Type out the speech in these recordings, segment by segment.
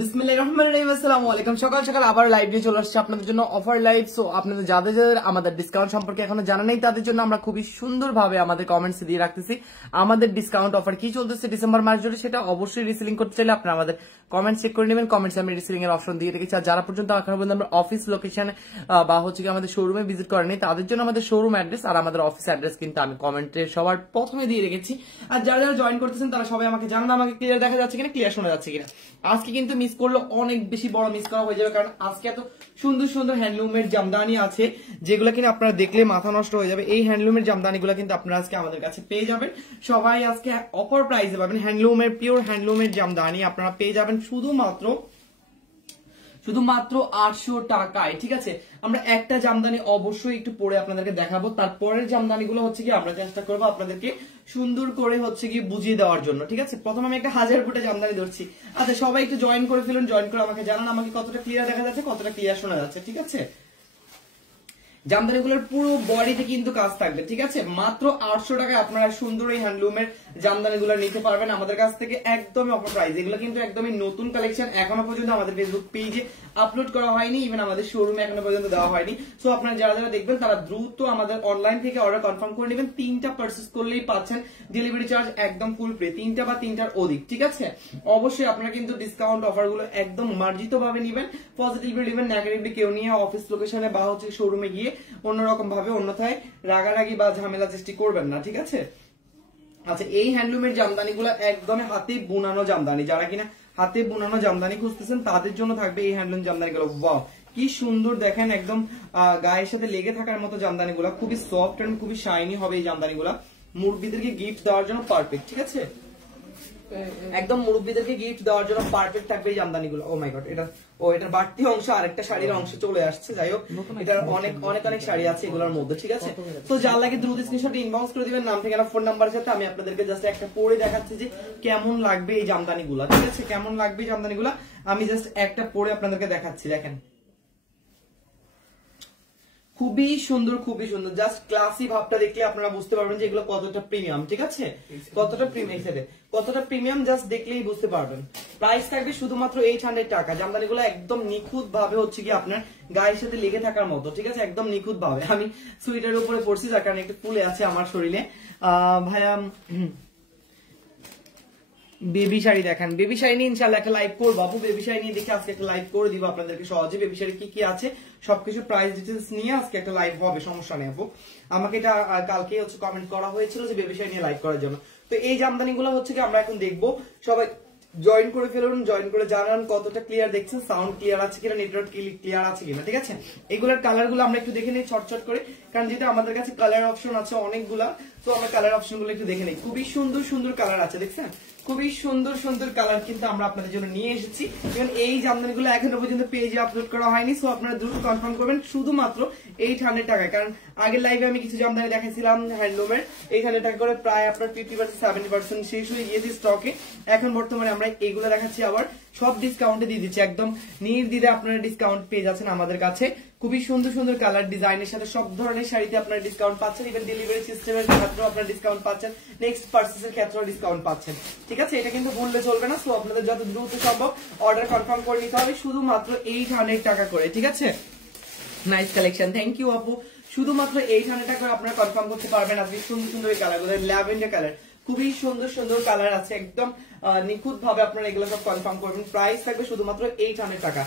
বিসমিল্লাহির রহমানির রহিম। আসসালামু আলাইকুম। সকাল সকাল আবার লাইভ নিয়ে চলে আসছে আপনাদের জন্য অফার লাইভ। সো আপনাদের যাদের আমাদের ডিসকাউন্ট সম্পর্কে এখনো জানা নেই তাদের জন্য আমরা খুবই সুন্দরভাবে আমাদের কমেন্টস দিয়ে রাখতেছি আমাদের ডিসকাউন্ট অফার কি চলতেছে ডিসেম্বর মাস জুড়ে, সেটা অবশ্যই রিসেলিং করতে চাইলে আপনারা আমাদের কমেন্ট চেক করে নেবেন। কমেন্টস আমি রিসেলিং এর অপশন দিয়ে রেখেছি। আর যারা পর্যন্ত এখনো পর্যন্ত আমরা অফিস লোকেশনে বা হচ্ছে কি আমাদের শোরুমে ভিজিট করেনি তাদের জন্য আমাদের শোরুম অ্যাড্রেস আর আমাদের অফিস অ্যাড্রেস কিন্তু আমি কমেন্টে সবার প্রথমে দিয়ে রেখেছি। আর যারা যারা জয়েন করতেছেন তারা সবাই আমাকে জানান আমাকে ক্লিয়ার দেখা যাচ্ছে কিনা, ক্লিয়ার শোনা যাচ্ছে কিনা। আজকে কিন্তু মিস করলে অনেক বেশি বড় মিস করা হয়ে যাবে, কারণ আজকে এত সুন্দর সুন্দর হ্যান্ডলুমের জামদানি আছে যেগুলো কিনা আপনারা দেখলে মাথা নষ্ট হয়ে যাবে। এই হ্যান্ডলুমের জামদানিগুলো কিন্তু আপনারা আজকে আমাদের কাছে পেয়ে যাবেন। সবাই আজকে অফার প্রাইসে পাবেন হ্যান্ডলুমের পিওর হ্যান্ডলুমের জামদানি আপনারা পেয়ে যাবেন শুধুমাত্র 800 টাকায়। ঠিক আছে, আমরা একটা জামদানি অবশ্যই একটু পরে আপনাদেরকে দেখাবো। তারপরের জামদানিগুলো হচ্ছে কি আমরা চেষ্টা করবো আপনাদেরকে সুন্দর করে হচ্ছে কি বুঝিয়ে দেওয়ার জন্য। ঠিক আছে, প্রথমে আমি একটা 1000 ফুটে জামদানি ধরছি। আচ্ছা, সবাই একটু জয়েন করে ফেলুন, জয়েন করে আমাকে জানান আমাকে কতটা ক্লিয়ার দেখা যাচ্ছে, কতটা ক্লিয়ার শোনা যাচ্ছে। ঠিক আছে, জামদানিগুলোর পুরো বডিতে কিন্তু কাজ থাকবে। ঠিক আছে, মাত্র 800 টাকায় আপনারা সুন্দর এই হ্যান্ডলুমের জামদানিগুলো নিতে পারবেন আমাদের কাছ থেকে একদমই অফার প্রাইস। এগুলো কিন্তু একদমই নতুন কালেকশন, এখনো পর্যন্ত আমাদের ফেসবুক পেজে আপলোড করা হয়নি, ইভেন আমাদের শোরুমে এখনো পর্যন্ত দেওয়া হয়নি। সো আপনারা যারা যারা দেখবেন তারা দ্রুত আমাদের অনলাইন থেকে অর্ডার কনফার্ম করে নেবেন। 3টা পারচেজ করলেই পাচ্ছেন ডেলিভারি চার্জ একদম ফুল ফ্রি, 3টা বা 3টার অধিক। ঠিক আছে, অবশ্যই আপনারা কিন্তু ডিসকাউন্ট অফার গুলো একদম মার্জিত ভাবে নেবেন, পজিটিভলি নেবেন, নেগেটিভলি কেউ নিয়ে অফিস লোকেশনে বা হচ্ছে শোরুমে গিয়ে অন্যরকম ভাবে অন্যথায় রাগারাগি বা ঝামেলা সৃষ্টি করবেন না। ঠিক আছে, আচ্ছা, এই হ্যান্ডলুমের জামদানিগুলো একদমই হাতে বুনানো জামদানি, যারা কিনা হাতে বুনানো জামদানি খুঁজতেছেন তাদের জন্য থাকবে এই হ্যান্ডলুম জামদানিগুলো। ওয়াও, কি সুন্দর দেখেন, একদম গায়ের সাথে লেগে থাকার মতো জামদানিগুলো, খুবই সফট এন্ড খুবই শাইনি হবে এই জামদানিগুলো। মুরব্বীদেরকে গিফট দেওয়ার জন্য পারফেক্ট। ঠিক আছে, একদম মুরব্বীদেরকে গিফট দেওয়ার জন্য পারফেক্ট থাকবে এই জামদানিগুলো। ও মাই গড, এটার বাড়তি অংশ আরেকটা শাড়ির অংশ চলে আসছে। যাই হোক, এটার অনেক অনেক অনেক শাড়ি আছে এগুলোর মধ্যে। ঠিক আছে, তো যার লাগে দ্রুত স্ক্রিনশট ইনবক্স করে দিবেন, নাম ঠিকানা ফোন নাম্বারের সাথে। আমি আপনাদেরকে জাস্ট একটা পরে দেখাচ্ছি যে কেমন লাগবে এই জামদানিগুলো। ঠিক আছে, কেমন লাগবে এই জামদানিগুলো আমি জাস্ট একটা পরে আপনাদেরকে দেখাচ্ছি। দেখেন, খুবই সুন্দর, খুবই সুন্দর। জাস্ট ক্লাসি ভাবটা দেখলে আপনারা বুঝতে পারবেন যে এগুলো কতটা প্রিমিয়াম। ঠিক আছে, কতটা প্রিমিয়াম জাস্ট দেখলেই বুঝতে পারবেন। প্রাইস থাকবে শুধুমাত্র 800 টাকা। জামদানিগুলো একদম নিখুঁত ভাবে হচ্ছে কি আপনার গায়ের সাথে লেগে থাকার মতো। ঠিক আছে, একদম নিখুঁত ভাবে। আমি সুইটারের উপরে পড়ছি যার কারণে একটু ফুলে আছে আমার শরীরে। ভাইয়া বেবি শাড়ি দেখান, বেবি শাড়ি নিয়ে ইনশাআল্লাহ একটা লাইভ করবো। বাবু বেবি শাড়ি নিয়ে দেখে আজকে একটা লাইভ করে দিব আপনাদেরকে সহজে। বেবি শাড়ি কি কি আছে সবকিছু প্রাইস ডিটেলস নিয়ে আজকে একটা লাইভ হবে, সমস্যা নেই আপু। আমাকে এটা কালকে হচ্ছে কমেন্ট করা হয়েছিল যে বেবি শাড়ি নিয়ে লাইভ করার জন্য। তো এই জামদানিগুলো হচ্ছে কি আমরা এখন দেখবো। সবাই জয়েন করে ফেলুন, জয়েন করে জানান কতটা ক্লিয়ার দেখছেন, সাউন্ড ক্লিয়ার আছে কিনা, নেটওয়ার্ক ক্লিয়ার আছে কিনা। ঠিক আছে, এগুলোর কালার গুলো আমরা একটু দেখে নিই ছটছট করে, কারণ যেটা আমাদের কাছে কালার অপশন আছে অনেকগুলা। তো আমরা কালার অপশন গুলো একটু দেখে নিই। খুবই সুন্দর সুন্দর কালার আছে, দেখছেন, খুবই সুন্দর সুন্দর কালার কিন্তু আমরা আপনাদের জন্য নিয়ে এসেছি। এই জামদানিগুলো এখনো পর্যন্ত পেজে আপলোড করা হয়নি। সো আপনারা দ্রুত কনফার্ম করবেন শুধুমাত্র 800 টাকায়। কারণ আগের লাইভে আমি কিছু জামদানি দেখাইছিলাম হ্যান্ডলুমের 800 টাকা করে, প্রায় আপনার 50% 70% শেষ হয়ে গিয়েছে স্টকে। এখন বর্তমানে আমরা এইগুলো দেখাচ্ছি, আবার সব ডিসকাউন্টে দিয়ে দিচ্ছি, একদম নির্দ্বিধে আপনারা ডিসকাউন্ট পেয়ে যাচ্ছেন আমাদের কাছে। খুবই সুন্দর সুন্দর কালার ডিজাইনের সাথে সব ধরনের শাড়িতে আপনারা ডিসকাউন্ট পাচ্ছেন। ইভেন ডেলিভারি সিস্টেমের ক্ষেত্রেও আপনারা ডিসকাউন্ট পাচ্ছেন, নেক্সট পারচেজের ক্ষেত্রেও ডিসকাউন্ট পাচ্ছেন। ঠিক আছে, এটা কিন্তু ভুললে চলবে না। সো আপনাদের যত দ্রুত সম্ভব অর্ডার কনফার্ম করে নিতে হবে শুধুমাত্র 800 টাকা করে। ঠিক আছে, নাইস কালেকশন, থ্যাংক ইউ আপু। শুধুমাত্র 800 টাকা করে আপনারা কনফার্ম করতে পারবেন। আজকে সুন্দর সুন্দর এই কালারগুলো, ল্যাভেন্ডার কালার, খুবই সুন্দর সুন্দর কালার আছে, একদম নিখুঁত ভাবে আপনারা এগুলো সব কনফার্ম করবেন। প্রাইস থাকবে শুধুমাত্র 800 টাকা।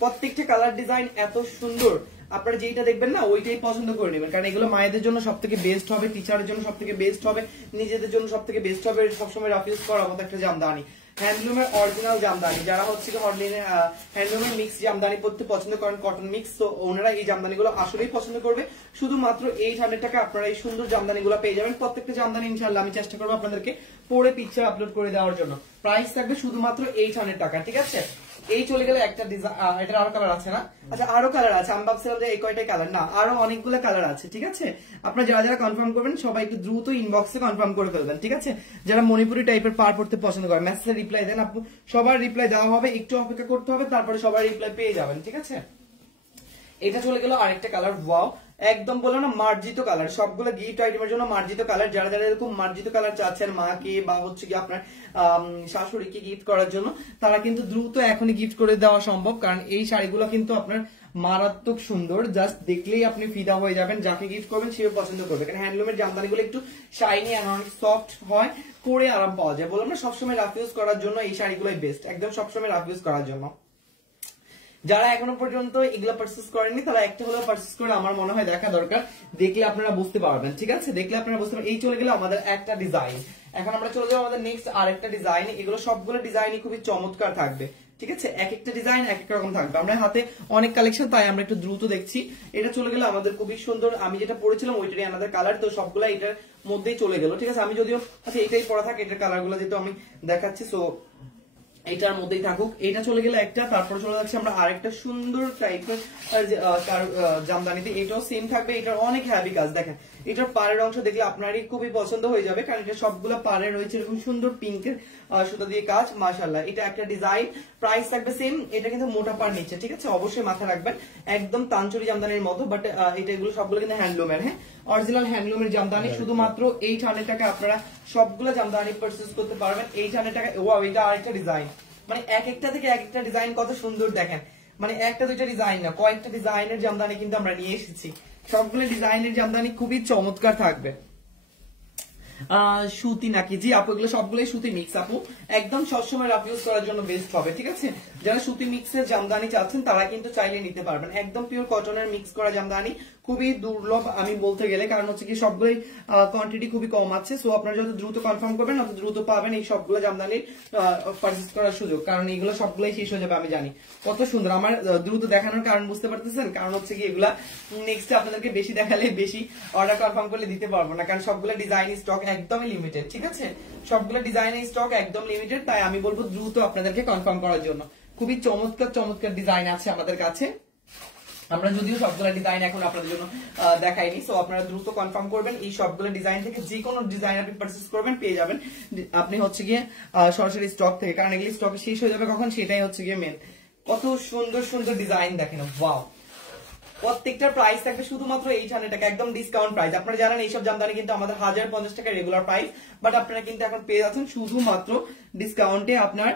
প্রত্যেকটা কালার ডিজাইন এত সুন্দর, আপনারা যেটা দেখবেন না ওইটাই পছন্দ করে নেবেন, কারণ এগুলো মায়েদের জন্য সব থেকে বেস্ট হবে, টিচারের জন্য সব থেকে বেস্ট হবে, নিজেদের জন্য সব থেকে বেস্ট হবে। সবসময় রাফিউজ করার মতো একটা জামদানি, হ্যান্ডলুমের অরিজিনাল জামদানি। যারা হচ্ছে হ্যান্ডলুমের মিক্স জামদানি পড়তে পছন্দ করেন, কটন মিক্স, তো ওনারা এই জামদানিগুলো আসলেই পছন্দ করবে। শুধুমাত্র 800 টাকা আপনারা এই সুন্দর জামদানিগুলো পেয়ে যাবেন। প্রত্যেকটা জামদানি ইনশাআল্লাহ আমি চেষ্টা করবো আপনাদেরকে পরে পিকচার আপলোড করে দেওয়ার জন্য। প্রাইস থাকবে শুধুমাত্র 800 টাকা। ঠিক আছে, এই চলে গেলে একটা ডিজাইন, এটার আরো কালার আছে না? আচ্ছা, আরো কালার আছে। আমি ভাবছিলাম যে এই কয়টাই কালার, না, আরো অনেকগুলো কালার আছে। ঠিক আছে, আপনারা যারা যারা কনফার্ম করবেন সবাই একটু দ্রুত ইনবক্সে কনফার্ম করে ফেলবেন। ঠিক আছে, যারা মণিপুরি টাইপের পার পড়তে পছন্দ করেন মেসেজে রিপ্লাই দেন আপু, সবার রিপ্লাই দেওয়া হবে, একটু অপেক্ষা করতে হবে, তারপরে সবার রিপ্লাই পেয়ে যাবেন। ঠিক আছে, এটা চলে গেল আরেকটা কালার, ওয়াও একদম বললাম না মার্জিত কালার, সবগুলো গিফট আইটেমের জন্য মার্জিত কালার। যারা যারা এরকম মার্জিত কালার চাচ্ছেন মাকে বা হচ্ছে কি আপনার শাশুড়িকে গিফট করার জন্য, তারা কিন্তু দ্রুত এখনই গিফট করে দেওয়া সম্ভব, কারণ এই শাড়িগুলো কিন্তু আপনার মারাত্মক সুন্দর, জাস্ট দেখলেই আপনি ফিদা হয়ে যাবেন, যাকে গিফট করবেন সেও পছন্দ করবে। কারণ হ্যান্ডলুমের জামদানিগুলো একটু শাইনি আর অনেক সফট হয়, পরে আরাম পাওয়া যায়। বললাম না সবসময় রাফ ইউজ করার জন্য এই শাড়িগুলোই বেস্ট, একদম সবসময় রাফ ইউজ করার জন্য। যারা এখনো পর্যন্ত এগুলো পারচেজ করেননি তারা একটা হলেও পারচেজ করে আমার মনে হয় দেখা দরকার, দেখলে আপনারা বুঝতে পারবেন। ঠিক আছে, দেখলে আপনারা বুঝতে পারবেন। এই চলে গেলে আমাদের একটা ডিজাইন। এখন আমরা চলে যাবো আমাদের নেক্সট আরেকটা ডিজাইন। এগুলো সবগুলো ডিজাইনই খুবই চমৎকার থাকবে। ঠিক আছে, এক একটা ডিজাইন এক এক রকম থাকবে। আমরা হাতে অনেক কালেকশন, তাই আমরা একটু দ্রুত দেখছি। এটা চলে গেলে আমাদের খুবই সুন্দর, আমি যেটা পরেছিলাম ওইটারই আলাদা কালার, তো সবগুলা এটার মধ্যেই চলে গেল। ঠিক আছে, আমি যদিও আচ্ছা এটাই পরা থাকে, এটার কালার গুলো যেহেতু আমি দেখাচ্ছি, সো এটার মধ্যেই থাকুক। এটা চলে গেলে একটা, তারপরে চলে যাচ্ছে আমরা আরেকটা সুন্দর টাইপের জামদানিতে, এটাও সেম থাকবে। এটার অনেক হ্যাভি কাজ, দেখেন এটার পাড়ের অংশ দেখলে আপনারই খুবই পছন্দ হয়ে যাবে, কারণ এটা সবগুলো পাড়ে রয়েছে এরকম সুন্দর পিঙ্কের সুতা দিয়ে কাজ, মাশাআল্লাহ। এটা একটা ডিজাইন, প্রাইস থাকবে সেম। এটা কিন্তু মোটা পাড় নিচ্ছে, ঠিক আছে, অবশ্যই মাথা রাখবেন, একদম তানচুরি জামদানির মতো, বাট এটা এগুলো সবগুলো কিন্তু হ্যান্ডলুমের, হ্যাঁ অরিজিনাল হ্যান্ডলুমের জামদানি। শুধুমাত্র 800 টাকা আপনারা সবগুলো জামদানি পারচেজ করতে পারবেন 800 টাকা। ওয়াও, এটা আরেকটা ডিজাইন, মানে এক একটা থেকে এক একটা ডিজাইন কত সুন্দর দেখেন, মানে একটা দুইটা ডিজাইন না, কয়েকটা ডিজাইনের জামদানি কিন্তু আমরা নিয়ে এসেছি। সবগুলো ডিজাইনের জামদানি খুবই চমৎকার থাকবে। সুতি নাকি? জি আপু, এগুলো সবগুলোই সুতি মিক্স আপু, একদম সবসময় রাফ ইউজ করার জন্য বেস্ট হবে। ঠিক আছে, যারা সুতি মিক্সের জামদানি চাচ্ছেন তারা কিন্তু চাইলে নিতে পারবেন। একদম পিওর কটনের মিক্স করা জামদানি, খুবই দুর্লভ আমি বলতে গেলে, কারণ হচ্ছে কি সবগুলোই কোয়ান্টিটি খুবই কম আছে। সো আপনারা যত দ্রুত কনফার্ম করবেন তত দ্রুত পাবেন এই সবগুলো জামদানির পারচেজ করার সুযোগ, কারণ এগুলো সবগুলোই শেষ হয়ে যাবে আমি জানি। কত সুন্দর, আমার দ্রুত দেখানোর কারণ বুঝতে পারতেছেন, কারণ হচ্ছে কি এগুলা নেক্সট আপনাদেরকে বেশি দেখালে বেশি অর্ডার কনফার্ম করলে দিতে পারবো না, কারণ সবগুলো ডিজাইন স্টক একদমই লিমিটেড। ঠিক আছে, সবগুলো ডিজাইনের স্টক একদম লিমিটেড, তাই আমি বলবো দ্রুত আপনাদেরকে কনফার্ম করার জন্য। খুবই চমৎকার চমৎকার ডিজাইন আছে আমাদের কাছে, আমরা যদিও সবগুলো ডিজাইন এখন আপনাদের জন্য দেখাইনি। সো আপনারা দ্রুত কনফার্ম করবেন, এই সবগুলো ডিজাইন থেকে যে কোনো ডিজাইন আপনি পারচেজ করবেন পেয়ে যাবেন আপনি হচ্ছে গিয়ে সরাসরি স্টক থেকে, কারণ এগুলি স্টক শেষ হয়ে যাবে কখন সেটাই হচ্ছে গিয়ে মেন। কত সুন্দর সুন্দর ডিজাইন দেখেন, ওয়াও। প্রত্যেকটার প্রাইস থাকবে শুধুমাত্র 800 টাকা, একদম ডিসকাউন্ট প্রাইস। আপনারা জানেন এইসব জামদানি কিন্তু আমাদের 1050 টাকা রেগুলার প্রাইস, বাট আপনারা কিন্তু এখন পেয়ে যাচ্ছেন শুধুমাত্র ডিসকাউন্টে আপনার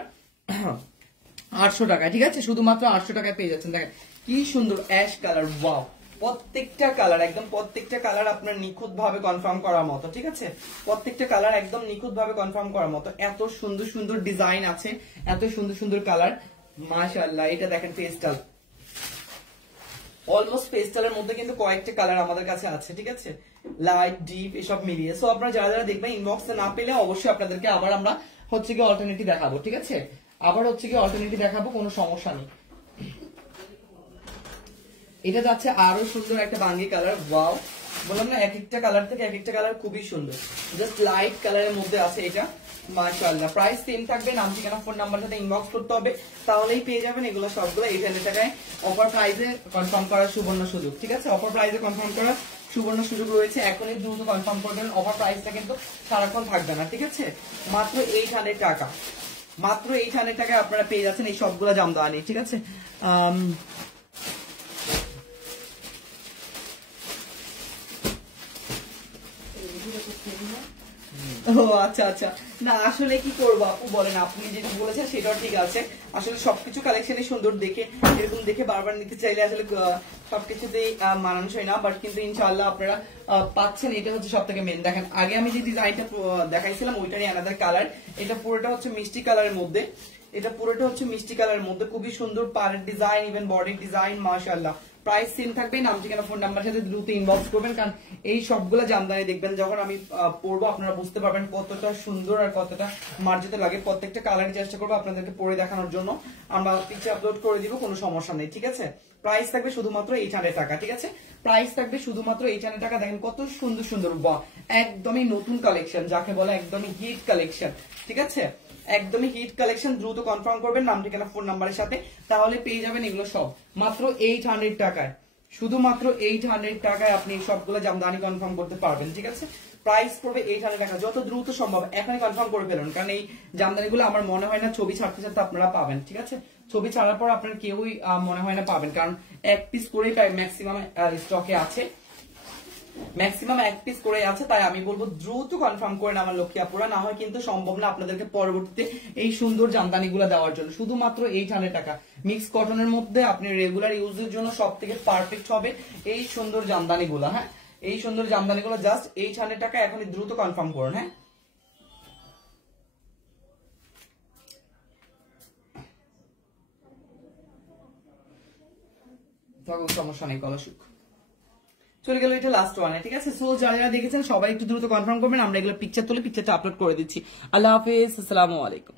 800 টাকা। ঠিক আছে, শুধুমাত্র 800 টাকায় পেয়ে যাচ্ছেন। দেখেন কি সুন্দর অ্যাশ কালার, ওয়াও। প্রত্যেকটা কালার একদম প্রত্যেকটা কালার আপনার নিখুঁত ভাবে কনফার্ম করার মতো। ঠিক আছে, প্রত্যেকটা কালার একদম নিখুঁত ভাবে কনফার্ম করার মতো, এত সুন্দর সুন্দর ডিজাইন আছে, এত সুন্দর সুন্দর কালার, মাশাআল্লাহ। এটা দেখেন পেস্টাল, অলমোস্ট পেস্টালের মধ্যে কিন্তু কয়েকটা কালার আমাদের কাছে আছে। ঠিক আছে, লাইট ডিপ এসব মিলিয়ে। সো আপনারা যারা যারা দেখবেন ইনবক্সে না পেলে অবশ্যই আপনাদেরকে আবার আমরা হচ্ছে কি অল্টারনেটিভ দেখাবো। ঠিক আছে, আবার হচ্ছে কি অল্টারনেটিভ দেখাবো, কোনো সমস্যা নেই। এটা যাচ্ছে আরো সুন্দর একটা বাঙ্গি কালার, ওয়াও। বললাম না এক একটা কালার থেকে এক একটা কালার খুবই সুন্দর, জাস্ট লাইট কালারের মধ্যে আছে এটা, মাশাআল্লাহ। প্রাইস সেম থাকবে, নাম ঠিকানা ফোন নাম্বার সাথে ইনবক্স করতে হবে, তাহলেই পেয়ে যাবেন এগুলো সবগুলো 800 টাকায়। অফার প্রাইসে কনফার্ম করার সুবর্ণ সুযোগ। ঠিক আছে, অফার প্রাইসে কনফার্ম করার সুবর্ণ সুযোগ রয়েছে, এখনই দ্রুত কনফার্ম করবেন। অফার প্রাইসটা কিন্তু সারাক্ষণ থাকবে না। ঠিক আছে, মাত্র 800 টাকা, মাত্র 800 টাকায় আপনারা পেয়ে যাচ্ছেন এই সবগুলো জামদানি। ঠিক আছে, ও আচ্ছা আচ্ছা, না আসলে কি করবো আপু বলেন, আপনি যেটা বলেছেন সেটাও ঠিক আছে। আসলে সবকিছু কালেকশনই সুন্দর, দেখে এরকম দেখে বারবার নিতে চাইলে আসলে সবকিছুতেই মানানসই না, বাট কিন্তু ইনশাআল্লাহ আপনারা পাচ্ছেন, এটা হচ্ছে সব থেকে মেন। দেখেন আগে আমি যে ডিজাইনটা দেখাইছিলাম ওইটারই আলাদা কালার, এটা পুরোটা হচ্ছে মিষ্টি কালারের মধ্যে, এটা পুরোটা হচ্ছে মিষ্টি কালারের মধ্যে, খুবই সুন্দর পাড়ের ডিজাইন, ইভেন বডির ডিজাইন, মাশাআল্লাহ। প্রাইস সেম থাকবে, নাম ঠিকানা ফোন নাম্বার সাথে দ্রুত ইনবক্স করবেন, কারণ এই সবগুলো জামদানি দেখবেন যখন আমি পরবো আপনারা বুঝতে পারবেন কতটা সুন্দর আর কতটা মার্জিত লাগে। প্রত্যেকটা কালারই চেষ্টা করবো আপনাদেরকে পরে দেখানোর জন্য, আমরা পিকচার আপলোড করে দিব, কোনো সমস্যা নেই। ঠিক আছে, প্রাইস থাকবে শুধুমাত্র 800 টাকা। ঠিক আছে, প্রাইস থাকবে শুধুমাত্র 800 টাকা। দেখেন কত সুন্দর সুন্দর, বাহ, একদমই নতুন কালেকশন, যাকে বলে একদমই হিট কালেকশন। ঠিক আছে, একদমই হিট কালেকশন, দ্রুত কনফার্ম করবেন নাম ঠিকানা ফোন নাম্বারের সাথে, তাহলে পেয়ে যাবেন এগুলো সব মাত্র 800 টাকায়। শুধুমাত্র 800 টাকায় আপনি সবগুলো জামদানি কনফার্ম করতে পারবেন। ঠিক আছে, প্রাইস পড়বে 800 টাকা। যত দ্রুত সম্ভব এখনই কনফার্ম করে ফেলুন, কারণ এই জামদানিগুলো আমার মনে হয় না ছবি ছাড়তে ছাড়তে আপনারা পাবেন। ঠিক আছে, ছবি ছাড়ার পর আপনার কেউই মনে হয় না পাবেন, কারণ এক পিস করেই ম্যাক্সিমাম স্টকে আছে, ম্যাক্সিমাম এক পিস করে আছে। তাই আমি বলবো দ্রুত কনফার্ম করেন আমার লক্ষ্মী আপুরা, না হয় কিন্তু সম্ভব না আপনাদেরকে পরবর্তীতে এই সুন্দর জামদানি গুলা দেওয়ার জন্য। শুধুমাত্র 800 টাকা মিক্স কটনের মধ্যে আপনি রেগুলার ইউজের জন্য সব থেকে পারফেক্ট হবে এই সুন্দর জামদানি গুলা। হ্যাঁ, এই সুন্দর জামদানি গুলো জাস্ট 800 টাকা, এখনই দ্রুত কনফার্ম করুন। হ্যাঁ, সমস্যা নেই, কলসুখ চলে গেল, এটা লাস্ট ওয়ানে। ঠিক আছে, সো যারা যারা দেখেছেন সবাই একটু দ্রুত কনফার্ম করবেন, আমরা এগুলো পিকচার তুলে পিকচারটা আপলোড করে দিচ্ছি। আল্লাহ হাফেজ, আসসালামু আলাইকুম।